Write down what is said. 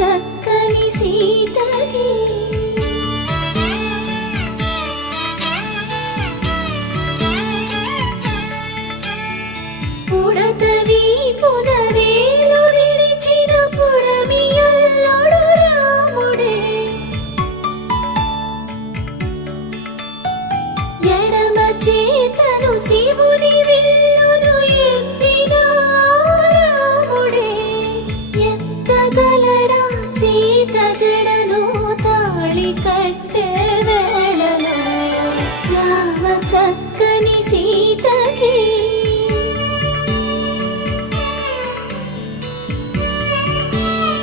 చక్కని సీతకి పుడతవి పునవేలు విడిచిన పుడమియల్లుడు రాముడే ఎడమ చేతను శివుని విల్లును ఎత్తిన రాముడే ఎత్తగలడా సీత జడ